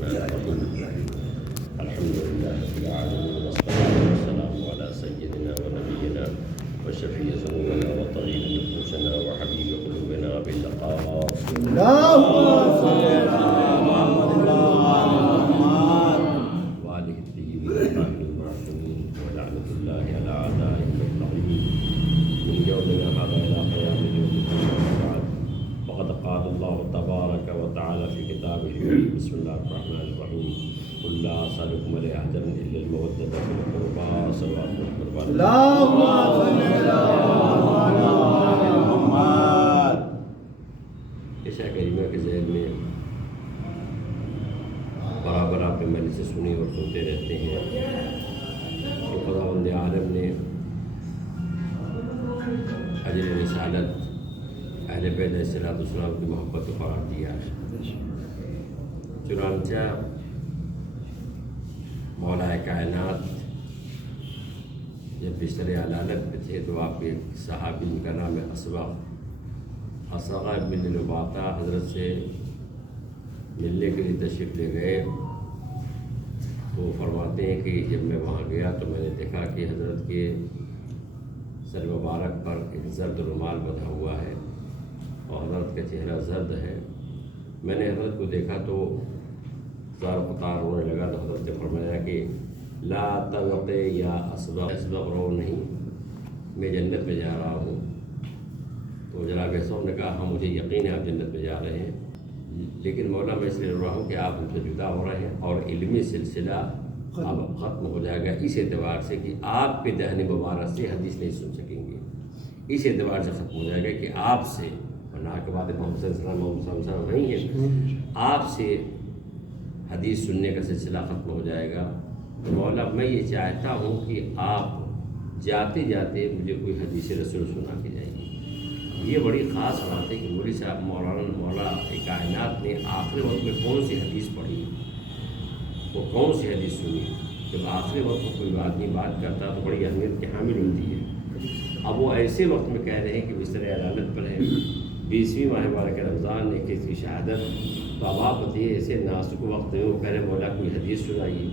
الرحمن الرحيم الحمد لله رب العالمين والصلاة والسلام على سيدنا ونبينا وشفيع ذنوبنا وطهير نفوسنا وحبيب قلوبنا باللقاء وآله الطيبين الطاهرين المعصومين ولعنة الله على أعدائهم أجمعين من يومنا هذا إلى قيام يوم الدين بعد وقد قال الله تبارك وتعالى في كتابه الكريم بسم الله الرحمن الرحيم قل لا أسألكم عليه أجرا إلا المودة في القربى صلوات القربى اللهم صل على محمد. عشاء کریمہ کے ذیل میں برابر آپ مجلس سے سنی اور سنتے رہتے ہیں کہ خداوند عالم نے اجر رسالت اہل بیت علیہ السلام کی محبت کو قرار دیا ہے. چنانچہ مولا کائنات جب بستر علالت پہ تھے تو آپ کے صحابی کا نام ہے اصغا بن لباطہ حضرت سے ملنے کے لیے تشریف لے گئے. تو فرماتے ہیں کہ جب میں وہاں گیا تو میں نے دیکھا کہ حضرت کے سر مبارک پر ایک زرد رومال بندھا ہوا ہے اور حضرت کا چہرہ زرد ہے. میں نے حضرت کو دیکھا تو زار قطار رونے لگا تو حضرت نے فرمایا کہ لا توقع یا اسبق رو نہیں، میں جنت میں جا رہا ہوں. تو جناب صاحب نے کہا ہاں مجھے یقین ہے آپ جنت میں جا رہے ہیں، لیکن مولا میں اس لیے رو رہا ہوں کہ آپ ہم سے جدا ہو رہے ہیں اور علمی سلسلہ اب ختم ہو جائے گا اس اعتبار سے کہ آپ کے دہن مبارک سے حدیث نہیں سن سکیں گے. اس اعتبار سے ختم ہو جائے گا کہ آپ سے ورنہ کے بعد محمد صلی اللہ علیہ وسلم نہیں ہے، آپ سے حدیث سننے کا سلسلہ ختم ہو جائے گا. تو مولا میں یہ چاہتا ہوں کہ آپ جاتے جاتے مجھے کوئی حدیث رسول سنا کے جائیں گے. یہ بڑی خاص بات ہے کہ مولوی صاحب مولا کائنات نے آخری وقت میں کون سی حدیث پڑھی، وہ کون سی حدیث سنی. جب آخری وقت میں کوئی آدمی بات کرتا تو بڑی اہمیت کی حامل ہوتی ہے. اب وہ ایسے وقت میں کہہ رہے ہیں کہ بستر علالت پر ہیں، 20ویں ماہ مبارک رمضان نے کس کی شہادت. تو اب آپ بتائیے ایسے ناسک وقت میں وہ کہہ رہے مولا کوئی حدیث سنائیے.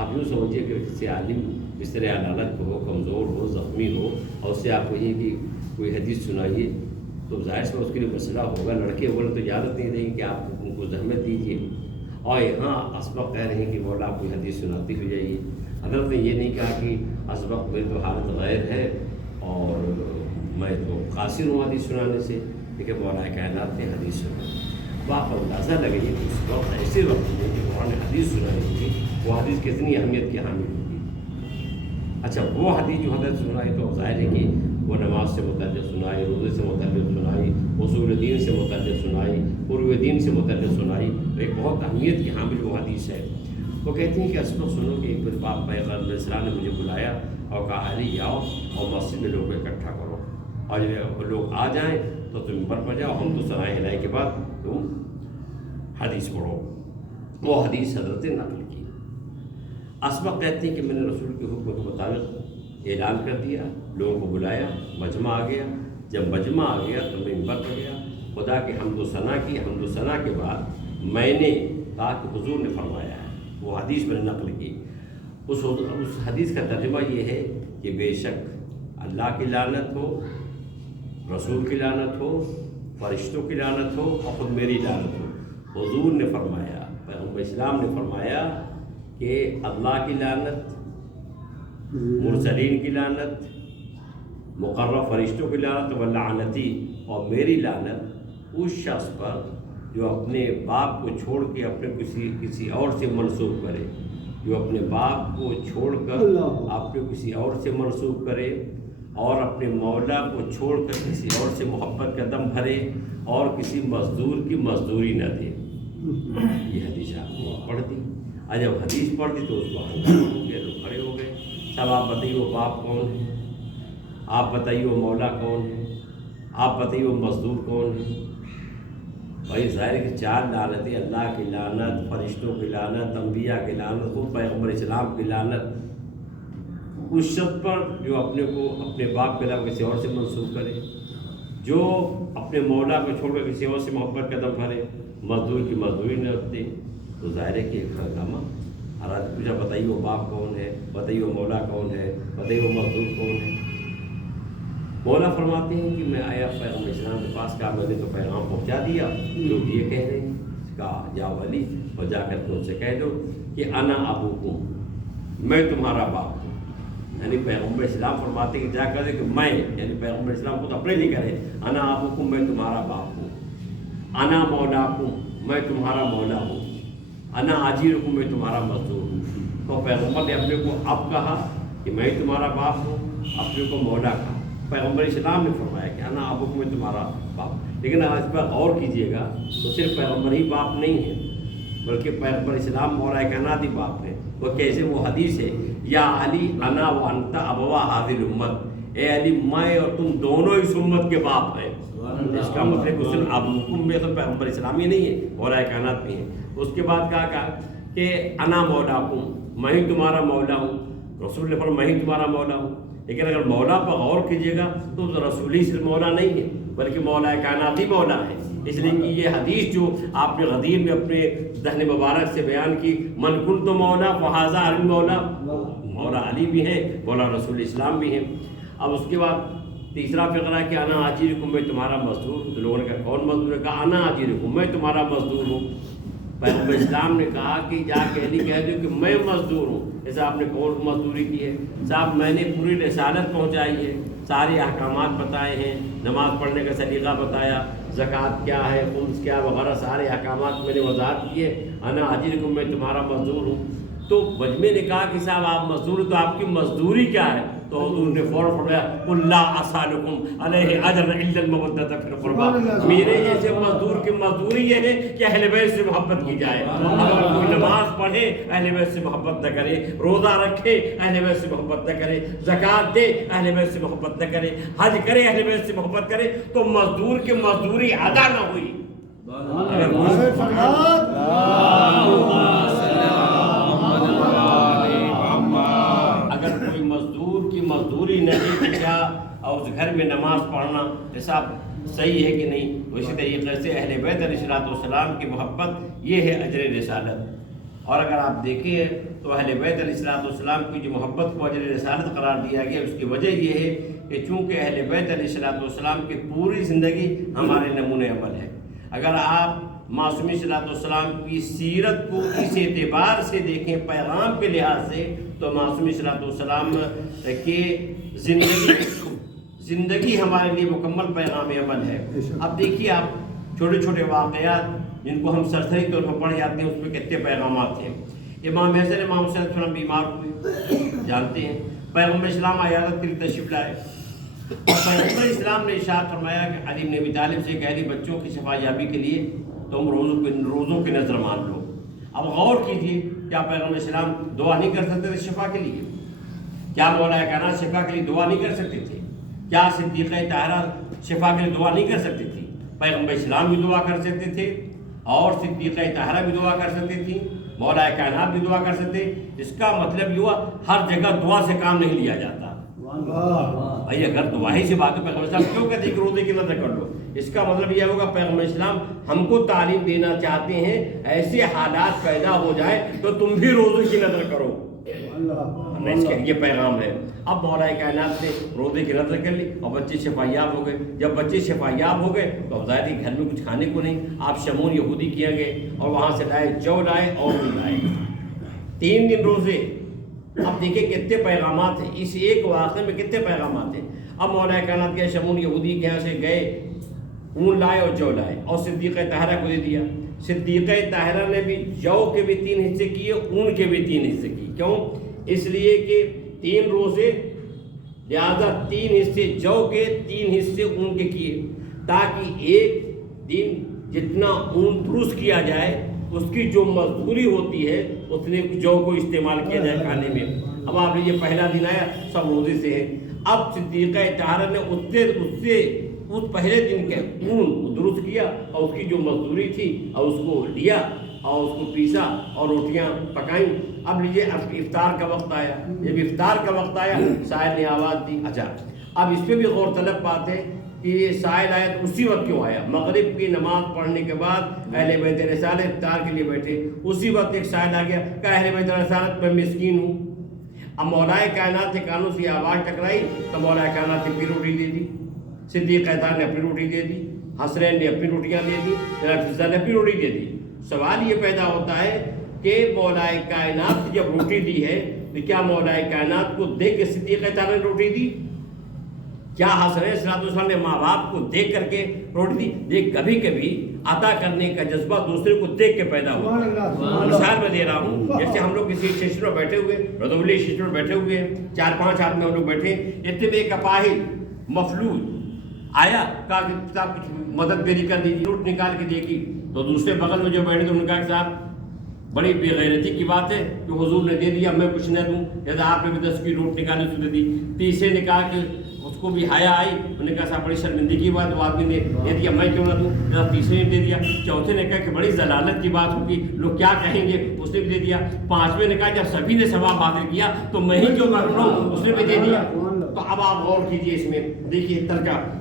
آپ یوں سمجھیے کہ کسی عالم بستر علالت کو ہو، کمزور ہو، زخمی ہو اور اس سے آپ کہیں کہ کوئی حدیث سنائیے تو ظاہر سے اس کے لیے مسئلہ ہوگا. لڑکے بولے تو اجازت نہیں دیں گے کہ آپ ان کو زحمت دیجیے. اور یہاں اسبق کہہ رہے ہیں کہ مولا آپ کوئی حدیث سناتی ہو جائیے. حضرت نے یہ نہیں کہا کہ اسبق میں تو حالت غیر ہے اور میں تو قاصر ہوں حدیث سنانے سے، لیکن مولا کائنات نے حدیث سنا. تو آپ اندازہ لگائیے کہ اس وقت ایسے وقت میں کہ مولا نے حدیث سنائی ہوگی، وہ حدیث کتنی اہمیت کی حامل ہوگی. اچھا وہ حدیث جو حضرت سنائی تو ظاہر ہے کہ وہ نماز سے متعلق سنائی، روزے سے متعلق سنائی، اصول دین سے متعلق سنائی، قرب دین سے متعلق سنائی. تو ایک بہت اہمیت کی حامل وہ حدیث ہے. وہ کہتی ہیں کہ اسبق سنو کہ ایک بار پیغمبر علیہ السلام نے مجھے بلایا اور کہا علی جاؤ اور مسجد میں لوگوں کو اکٹھا کرو اور جب لوگ آ جائیں تو تم پر جاؤ، ہم تو سنائے ہلائی کے بعد تم حدیث پڑھو. وہ حدیث حضرت نے نقل کی. اسبق کہتے ہیں کہ میں نے رسول کے حکم کے مطابق اعلان کر دیا، لوگوں کو بلایا، مجمع آ گیا. جب مجمع آ گیا تو منبر پہ گیا، خدا کی حمد و ثنا کی. حمد و ثنا کے بعد میں نے کہا کہ حضور نے فرمایا ہے، وہ حدیث میں نے نقل کی. اس حدیث کا ترجمہ یہ ہے کہ بے شک اللہ کی لعنت ہو، رسول کی لعنت ہو، فرشتوں کی لعنت ہو اور خود میری لعنت ہو. حضور نے فرمایا، پیغمبر اسلام نے فرمایا کہ اللہ کی لعنت، مرسلین کی لعنت، مقرب فرشتوں کی لعنت و لعنتی اور میری لعنت اس شخص پر جو اپنے باپ کو چھوڑ کے اپنے کسی اور سے منسوب کرے، جو اپنے باپ کو چھوڑ کر اپنے کسی اور سے منسوب کرے اور اپنے مولا کو چھوڑ کر کسی اور سے محبت کا دم بھرے اور کسی مزدور کی مزدوری نہ دے. یہ حدیث آپ نے پڑھ دی. اور جب حدیث پڑھ دی تو اس کو ہنگامہ ہو گیا، لوگ کھڑے ہو گئے. سب آپ بتائیے وہ باپ کون ہے، آپ بتائیے وہ مولا کون ہے، آپ بتائیے وہ مزدور کون ہے. بھائی ظاہر ہے کہ 4 لعنتیں، اللہ کی لعنت، فرشتوں کی لعنت، انبیاء کی لعنت، خود پیغمبر اسلام کی لعنت اس شخص پر جو اپنے کو اپنے باپ کے علاوہ کسی اور سے منسوب کرے، جو اپنے مولا کو چھوڑ کر کسی اور سے محبت کا دم بھرے، مزدور کی مزدوری نہ دے. تو ظاہر ہے کہ ایک ہنگامہ حالات پوچھا بتائیے وہ باپ کون ہے، بتائیے وہ مولا کون ہے، بتائیے وہ مزدور کون ہے۔ مولا فرماتے ہیں کہ میں آیا پیغمبر اسلام کے پاس، کہا میں نے تو پیغام پہنچا دیا جو یہ کہہ رہے ہیں، کہا جاؤ علی اور جا کر کے ان سے کہہ دو کہ انا ابوکم، میں تمہارا باپ ہوں۔ یعنی پیغمبر اسلام فرماتے ہیں کہ جا کر دے کہ میں، یعنی پیغمبر اسلام خود اپنے لیے کہہ رہے ہیں انا ابوکم، میں تمہارا باپ ہوں، انا مولاکم، میں تمہارا مولا ہوں، انا اجیرکم، میں تمہارا مزدور ہوں۔ تو پیغمبر نے اپنے کو اب کہا کہ میں تمہارا باپ ہوں، اپنے کو مولا کہا۔ پیغمبر اسلام نے فرمایا کہ انا ابوکم، میں تمہارا باپ۔ لیکن آج پر غور کیجئے گا تو صرف پیغمبر ہی باپ نہیں ہے، بلکہ پیغمبر اسلام مولا کائنات ہی باپ ہے۔ وہ کیسے؟ وہ حدیث ہے یا علی انا و انت ابوا هذه الامت، اے علی میں اور تم دونوں اس امت کے باپ ہیں۔ اس کا مطلب صرف ابوکم میں تو پیغمبر اسلام ہی نہیں ہے، مولا کائنات بھی ہے۔ اس کے بعد کہا کہ انا مولاکم، میں ہی تمہارا مولا ہوں۔ رسول نے فرمایا میں ہی تمہارا مولا ہوں۔ لیکن اگر مولا پر غور کیجیے گا تو رسول ہی صرف مولا نہیں ہے، بلکہ مولا کائنات ہی مولا ہے۔ اس لیے کہ یہ حدیث جو آپ نے غدیر میں اپنے دہن مبارک سے بیان کی، من کنت مولا فہذا علی مولا، مولا علی بھی ہیں، مولا رسول اسلام بھی ہیں۔ اب اس کے بعد تیسرا فقرہ ہے کہ انا اجیرکم، میں تمہارا مزدور ہوں۔ تو لوگوں نے کہا کون مزدور ہے؟ کہا انا اجیرکم، میں تمہارا مزدور ہوں۔ پیغمبر اسلام نے کہا کہ جا کے علی کہہ دو کہ میں مزدور ہوں۔ جیسے آپ نے کون مزدوری کی ہے؟ صاحب میں نے پوری رسالت پہنچائی ہے، سارے احکامات بتائے ہیں، نماز پڑھنے کا سلیقہ بتایا، زکوٰۃ کیا ہے، خمس کیا وغیرہ سارے احکامات میں نے وضاحت کیے، انا اجیرکم، میں تمہارا مزدور ہوں۔ تو مجمع نے کہا کہ صاحب آپ مزدور تو آپ کی مزدوری کیا ہے؟ تو حضور نے فوراً فرمایا قل لا اسالکم علیہ اجرا الا المودۃ فی القربى، میرے جیسے مزدور کی مزدوری یہ ہے کہ اہل بیت سے محبت کی جائے۔ اگر کوئی نماز پڑھے اہل بیت سے محبت نہ کرے، روزہ رکھے اہل بیت سے محبت نہ کرے، زکوٰۃ دے اہل بیت سے محبت نہ کرے، حج کرے اہل بیت سے محبت کرے، تو مزدور کی مزدوری ادا نہ ہوئی۔ اگر کوئی مزدور کی مزدوری نہیں کیا اور اس گھر میں نماز پڑھنا حساب صحیح ہے کہ نہیں، اسی طریقے سے اہل بیت علیہ السلام کی محبت یہ ہے اجر رسالت۔ اور اگر آپ دیکھیں تو اہل بیت علیہ السلام کی جو محبت کو اجر رسالت قرار دیا گیا، اس کی وجہ یہ ہے کہ چونکہ اہل بیت علیہ السلام کی پوری زندگی ہمارے نمونۂ عمل ہے۔ اگر آپ معصومی صلی اللہ علیہ وسلم کی سیرت کو اس اعتبار سے دیکھیں پیغام کے لحاظ سے، تو معصومی صلی اللہ علیہ وسلم کی زندگی ہمارے لیے مکمل پیغام عمل ہے۔ اب دیکھیے آپ چھوٹے چھوٹے واقعات جن کو ہم سرسری طور پر پڑھ جاتے ہیں، اس میں کتنے پیغامات ہیں۔ امام حسن امام حسین علیہ السلام بیمار ہوئے، جانتے ہیں، پیغمبر اسلام عیادت کے لیے تشریف لائے۔ پیغمبر اسلام نے ارشاد فرمایا کہ علی بن ابی طالب سے کہ علی بچوں کی شفا یابی کے لیے تم روزوں کی نظر مان لو۔ اب غور کیجیے، کیا پیغمبر اسلام دعا نہیں کر سکتے تھے شفا کے لیے؟ کیا مولا کائنات شفا کے لیے دعا نہیں کر سکتے تھے؟ کیا صدیقہ طاہرہ شفا کے لیے دعا نہیں کر سکتی تھی؟ پیغمبر اسلام بھی دعا کر سکتے تھے اور صدیقہ طاہرہ بھی دعا کر سکتی تھی، مولا کائنات بھی دعا کر سکتے۔ اس کا مطلب یہ ہوا ہر جگہ دعا سے کام نہیں لیا جاتا۔ بھائی اگر دعا ہی سے بات ہے، پیغمبر اسلام کیوں کہتے ہیں کہ روزے کی نظر کر لو؟ اس کا مطلب یہ ہوگا پیغمبر اسلام ہم کو تعلیم دینا چاہتے ہیں ایسے حالات پیدا ہو جائے تو تم بھی روزے کی نظر کرو، اس کے یہ پیغام ہے۔ اب مولا کائنات نے روزے کی نظر کر لی اور بچے شفایاب ہو گئے۔ جب بچے شفایاب ہو گئے تو اب ظاہر ہے گھر میں کچھ کھانے کو نہیں، آپ شمون یہودی کیا گئے اور وہاں سے لائے جو لائے اور بھی لائے، 3 دن روزے۔ اب دیکھیں کتنے پیغامات ہیں اس ایک واقعے میں، کتنے پیغامات ہیں۔ اب مولا کائنات کے شمون یہودی کے یہاں سے گئے، اون لائے اور جو لائے اور صدیقہ طاہرہ کو دے دیا۔ صدیقہ طاہرہ نے بھی جو کے بھی 3 حصے کیے، اون کے بھی 3 حصے کیے۔ کیوں؟ اس لیے کہ 3 روزے، لہذا 3 حصے جو کے 3 حصے اون کے کیے، تاکہ ایک دن جتنا اون درست کیا جائے اس کی جو مزدوری ہوتی ہے اتنے جو کو استعمال کیا جائے کھانے میں۔ اب آپ نے یہ پہلا دن آیا سب روزے سے ہے۔ اب صدیقہ طاہرہ نے اس پہلے دن کے اون درست کیا اور اس کی جو مزدوری تھی اور اس کو لیا اور اس کو پیسا اور روٹیاں پکائیں۔ اب لیجیے اب افطار کا وقت آیا۔ جب افطار کا وقت آیا شاعر نے آواز دی۔ اچھا اب اس پہ بھی غور طلب بات ہے کہ یہ سائل آیا تو اسی وقت کیوں آیا؟ مغرب کی نماز پڑھنے کے بعد اہل بیت رسالت افطار کے لیے بیٹھے، اسی وقت ایک سائل آ گیا کہ اہل بیت رسالت میں مسکین ہوں۔ اب مولا کائنات کے کانوں سے آواز ٹکرائی تو مولا کائنات نے اپنی روٹی دے دی، صدیق اکبر نے اپنی روٹی دے دی، حسنین نے اپنی روٹیاں دے دی، جناب فضا نے اپنی روٹی دے دی۔ سوال یہ پیدا ہوتا ہے کہ مولا کائنات نے جب روٹی دی ہے تو کیا مولا کائنات کو دیکھ کے صدیق اکبر نے روٹی دی؟ کیا حسنین صلی اللہ علیہ وسلم نے ماں باپ کو دیکھ کر کے روٹی دی؟ دیکھ کبھی کبھی عطا کرنے کا جذبہ دوسرے کو دیکھ کے پیدا ہوا۔ مثال میں دے رہا ہوں، جیسے ہم لوگ کسی اسٹیشن پر بیٹھے ہوئے، ردولی اسٹیشن پر بیٹھے ہوئے ہیں، 4-5 آدمی ہم لوگ بیٹھے، اتنے میں ایک اپاہج مفلوج آیا، کہا کہ صاحب کچھ مدد میری کر دیجیے، نوٹ نکال کے دیکھی تو دوسرے بغل میں جو بیٹھے تھے انہوں نے کہا کہ صاحب بڑی بے غیرتی کی بات ہے کہ حضور نے دے دیا، میں کچھ نہ دوں، یا آپ نے بھی 10 کی نوٹ نکالی اس نے دی۔ تیسرے نے کہا کہ اس کو بھی حیا آئی، انہوں نے کہا صاحب بڑی شرمندگی کی بات، وہ آدمی نے دے دیا، میں کیوں نہ دوں؟ تیسرے نے دے دیا۔ چوتھے نے کہا کہ بڑی ضلالت کی بات ہوگی، لوگ کیا کہیں گے، اس نے بھی دے دیا۔ پانچویں نے کہا جب سبھی نے ثواب حاصل کیا تو میں ہی کیوں محروم رہوں، اس نے بھی دے دیا۔ تو اب آپ غور کیجئے اس میں، دیکھیے ترجمہ،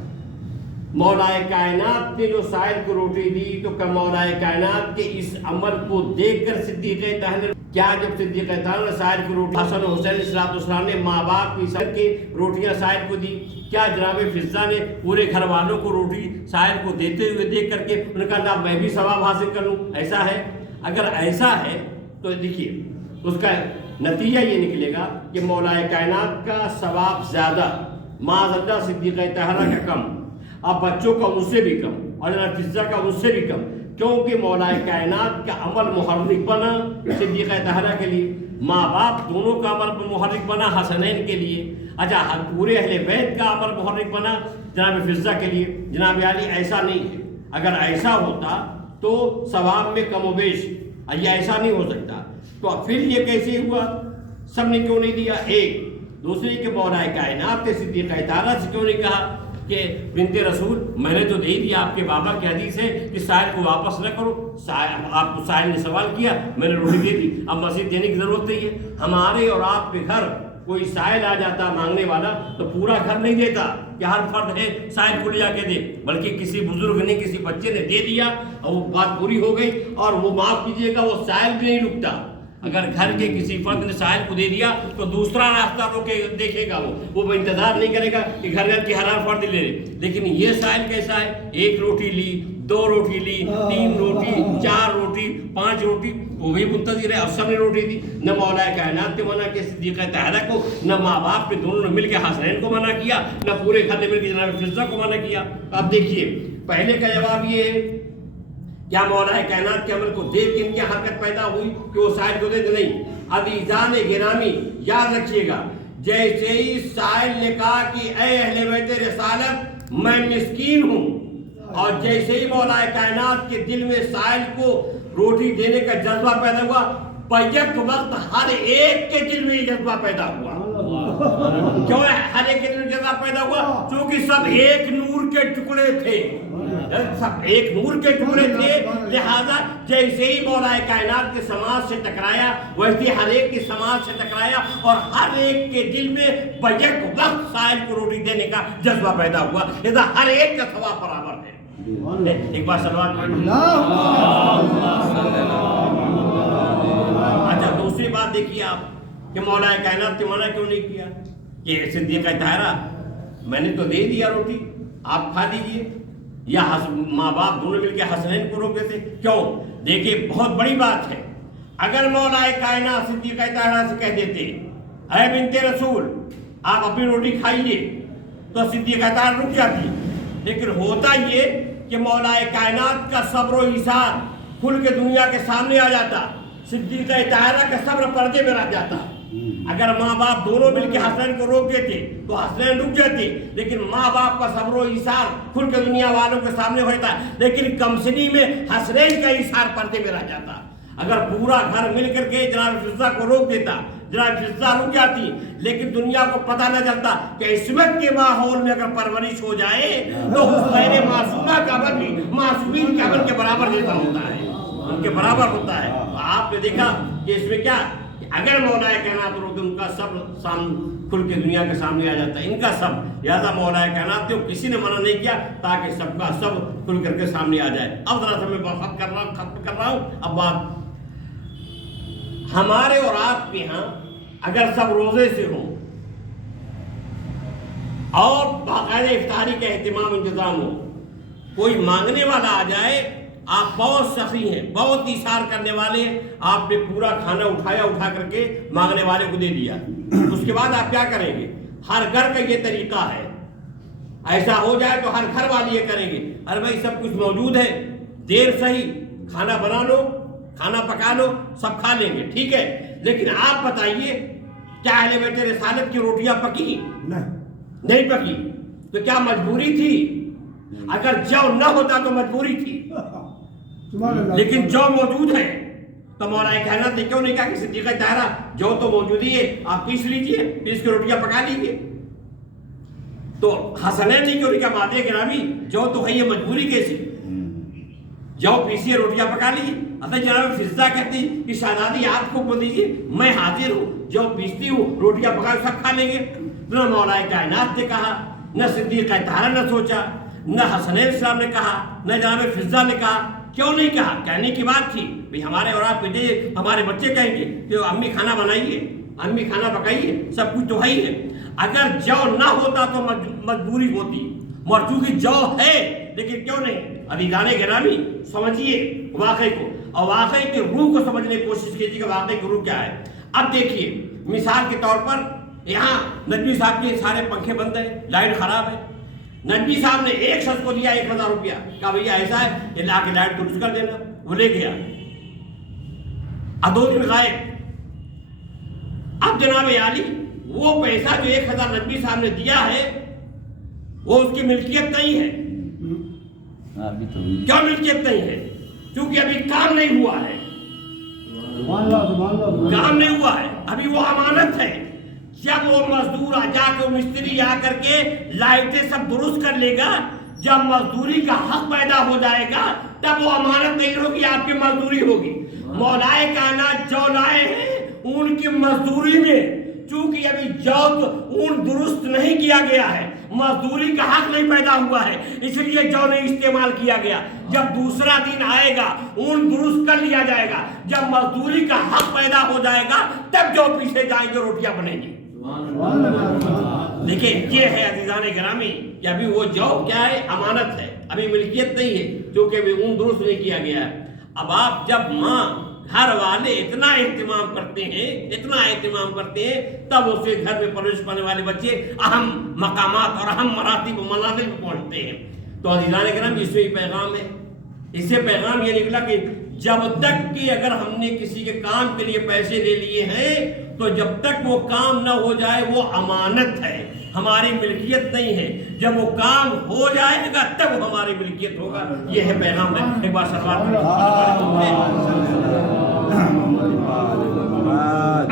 مولا کائنات نے جو سائل کو روٹی دی تو مولا کائنات کے اس عمل کو دیکھ کر صدیق طاہر، کیا جب صدیق طاہر نے سائل کو روٹی، حسن و حسین علیہ السلام نے ماں باپ کی سب کی روٹیاں سائل کو دی، کیا جناب فضا نے پورے گھر والوں کو روٹی سائل کو دیتے ہوئے دیکھ کر کے انہوں نے کہا اللہ میں بھی ثواب حاصل کر لوں؟ ایسا ہے؟ اگر ایسا ہے تو دیکھیے اس کا نتیجہ یہ نکلے گا کہ مولا کائنات کا ثواب زیادہ، معاذ اللہ صدیق طاہرہ کا کم، اب بچوں کا ان سے بھی کم، اور جناب فضا کا ان سے بھی کم، کیونکہ مولا کائنات کا عمل محرک بنا صدیق طاہرہ کے لیے، ماں باپ دونوں کا عمل محرک بنا حسنین کے لیے، اچھا پورے اہل بیت کا عمل محرک بنا جناب فضا کے لیے۔ جناب علی ایسا نہیں ہے، اگر ایسا ہوتا تو ثواب میں کم و بیش، یہ ایسا نہیں ہو سکتا، تو پھر یہ کیسے ہوا؟ سب نے کیوں نہیں دیا؟ ایک دوسرے کے مولا کائنات کے صدیق طاہرہ سے کیوں نہیں کہا کہ بنت رسول میں نے تو دے دیا، آپ کے بابا کی حدیث ہے کہ سائل کو واپس نہ کرو، آپ کو سائل نے سوال کیا میں نے روٹی دے دی، اب مزید دینے کی ضرورت نہیں ہے۔ ہمارے اور آپ کے گھر کوئی سائل آ جاتا مانگنے والا تو پورا گھر نہیں دیتا کہ ہر فرد ہے سائل کو لے جا کے دے، بلکہ کسی بزرگ نے کسی بچے نے دے دیا اور وہ بات پوری ہو گئی، اور وہ معاف کیجیے گا وہ سائل بھی نہیں رکتا۔ اگر گھر کے کسی فرد نے سائل کو دے دیا تو دوسرا راستہ روکے دیکھے گا، وہ انتظار نہیں کرے گا کہ گھر کی ہر فرد لے لے، لیکن یہ سائل کیسا ہے؟ 1 روٹی لی، 2 روٹی لی، 3 روٹی، 4 روٹی، 5 روٹی، وہ بھی منتظر ہے، اور سب نے روٹی دی۔ نہ مولا کائنات نے منع کیا صدیق طاہرہ کو، نہ ماں باپ نے دونوں نے مل کے حسنین کو منع کیا، نہ پورے گھر نے مل کے جناب فضا کو منع کیا۔ اب دیکھیے پہلے کا جواب یہ ہے، کیا مولا کائنات کے عمل کو دیکھ کے ان کی حرکت پیدا ہوئی کہ وہ سائل کو دے دے؟ نہیں۔ عزیزان گرامی یاد رکھیے گا، جیسے ہی سائل نے کہا کہ اے اہل بیت رسالت میں مسکین ہوں، اور جیسے ہی مولا کائنات کے دل میں سائل کو روٹی دینے کا جذبہ پیدا ہوا، بیک وقت ہر ایک کے دل میں یہ جذبہ پیدا ہوا۔ کیوں ہر ایک کے دل میں جذبہ پیدا ہوا؟ کیونکہ سب ایک نور کے ٹکڑے تھے، سب ایک نور کے ٹکڑے تھے، لہذا جیسے ہی مولا کائنات کے سماج سے ٹکرایا ویسے ہر ایک کی سماج سے ٹکرایا، اور ہر ایک کے دل میں بیک وقت سائل کو روٹی دینے کا جذبہ پیدا ہوا، لہذا ہر ایک کا ثواب برابر ہے۔ ایک بار صلوات پڑھیں۔ اچھا دوسری بات دیکھیے آپ کہ مولا کائنات نے منع کیوں نہیں کیا کہ صدیق طاہرہ میں نے تو دے دیا روٹی، آپ کھا لیجیے، یا ماں باپ دونوں مل کے حسنین کو روکے تھے؟ کیوں؟ دیکھیے بہت بڑی بات ہے، اگر مولا کائنات صدیق طاہرہ سے کہہ دیتے اے بنت رسول آپ اپنی روٹی کھائیے تو صدیق طاہرہ رک جاتی، لیکن ہوتا یہ کہ مولا کائنات کا صبر و ایثار کھل کے دنیا کے سامنے آ جاتا، صدیق طاہرہ کا صبر پردے میں رہ جاتا۔ اگر ماں باپ دونوں مل کے حسنین کو روک دیتے تو حسنین رک جاتے، لیکن ماں باپ کا صبر و ایثار کھل کے دنیا والوں کے سامنے ہوتا، لیکن کمسنی میں حسنین کا ایثار پردے میں رہ جاتا۔ اگر پورا گھر مل کر کے جناب فضا کو روک دیتا، جناب فضا رک جاتی، لیکن دنیا کو پتہ نہ چلتا کہ عصمت کے ماحول میں اگر پرورش ہو جائے تو حسین معصومہ کا عمل بھی معصومین کے عمل کے برابر جیسا ہوتا ہے، ان کے برابر ہوتا ہے۔ آپ نے دیکھا کہ اس میں کیا اگر مولا کائنات روتے ان کا سب کھل کے دنیا کے سامنے آ جاتا ہے، ان کا سب، لہٰذا مولا کائنات کسی نے منع نہیں کیا تاکہ سب کا سب کھل کر کے سامنے آ جائے۔ اب ذرا سا میں ختم کر رہا ہوں۔ اب بات ہمارے اور آپ کے ہاں اگر سب روزے سے ہوں اور باقاعدہ افطاری کا اہتمام انتظام ہو، کوئی مانگنے والا آ جائے، آپ بہت سخی ہیں، بہت ایثار کرنے والے ہیں، آپ نے پورا کھانا اٹھا کر کے مانگنے والے کو دے دیا، اس کے بعد آپ کیا کریں گے؟ ہر گھر کا یہ طریقہ ہے، ایسا ہو جائے تو ہر گھر والے یہ کریں گے، ارے بھائی سب کچھ موجود ہے، دیر صحیح کھانا بنا لو، کھانا پکا لو، سب کھا لیں گے، ٹھیک ہے، لیکن آپ بتائیے کیا اہل بیت رسالت کی روٹیاں پکی؟ نہیں پکی، تو کیا مجبوری تھی؟ اگر جو نہ ہوتا تو مجبوری تھی، لیکن جو موجود ہے تو مولا کائنات نے کیوں نہیں کہا کہ صدیقہ طاہرہ جو تو موجود ہی ہے، آپ پیس لیجئے، پیس کے روٹیاں پکا لیجئے؟ تو حسنین نے کیوں نہیں کہا مادے گرامی جو تو ہے، یہ مجبوری کیسی؟ جو پیسیے روٹیاں پکا لیجئے۔ حضرت جناب فضہ کہتی کہ شہزادی آپ کو بول دیجئے میں حاضر ہوں، جو پیستی ہوں روٹیاں پکا سب کھا لیں گے۔ نہ مولا کائنات نے کہا، نہ صدیقہ طاہرہ نے سوچا، نہ حسنین السلام نے کہا، نہ جناب فضہ نے کہا، کیوں نہیں کہا؟ کہنے کی بات تھی بھئی ہمارے اور آپ کے ہمارے بچے کہیں گے کہ امی کھانا بنائیے، امی کھانا پکائیے، سب کچھ تو ہے ہی ہے۔ اگر جو نہ ہوتا تو مجبوری ہوتی، چونکہ جو ہے لیکن کیوں نہیں؟ عزیزان گرامی سمجھیے واقعے کو، اور واقعے کی روح کو سمجھنے کی کوشش کیجیے کہ واقعے کی روح کیا ہے۔ اب دیکھیے مثال کے طور پر یہاں ندوی صاحب کے سارے پنکھے بند ہیں، لائٹ خراب ہے، ندوی صاحب نے ایک شخص کو دیا 1000 روپیہ، کہا بھیا ایسا ہے کہ لا کے لائٹ درست کر دینا، وہ لے گیا، اب 2 دن غائب۔ اب جناب عالی وہ پیسہ جو 1000 ندوی صاحب نے دیا ہے وہ اس کی ملکیت نہیں ہے، کیا ملکیت نہیں ہے؟ کیونکہ ابھی کام نہیں ہوا ہے، کام نہیں ہوا ہے، ابھی وہ امانت ہے۔ جب وہ مزدور جا کے مستری آ کر کے لائٹیں سب درست کر لے گا، جب مزدوری کا حق پیدا ہو جائے گا تب وہ امانت نہیں ہوگی، آپ کی مزدوری ہوگی۔ مولا کائنات جو لائے ہیں ان کی مزدوری میں، چونکہ ابھی جو اون درست نہیں کیا گیا ہے، مزدوری کا حق نہیں پیدا ہوا ہے، اس لیے جو نہیں استعمال کیا گیا۔ جب دوسرا دن آئے گا اون درست کر لیا جائے گا، جب مزدوری کا حق پیدا ہو جائے گا تب جو پیچھے جائیں گے روٹیاں بنیں گی۔ دیکھیں یہ ہے عزیزان گرامی کہ ابھی وہ جو کیا ہے؟ امانت ہے، ابھی ملکیت نہیں ہے، کیونکہ ابھی اون درست نہیں کیا گیا ہے۔ اب آپ جب ماں گھر والے اتنا اہتمام کرتے ہیں تب اسے گھر میں پرورش پانے والے بچے اہم مقامات اور اہم مراتب و منازل پہ پہنچتے ہیں۔ تو عزیزان کرام اس سے پیغام ہے، اس سے پیغام یہ نکلا کہ جب تک کہ اگر ہم نے کسی کے کام کے لیے پیسے لے لیے ہیں تو جب تک وہ کام نہ ہو جائے وہ امانت ہے، ہماری ملکیت نہیں ہے۔ جب وہ کام ہو جائے گا تب ہماری ملکیت ہوگا۔ یہ ہے پیغام ہے۔ ایک بار سلوات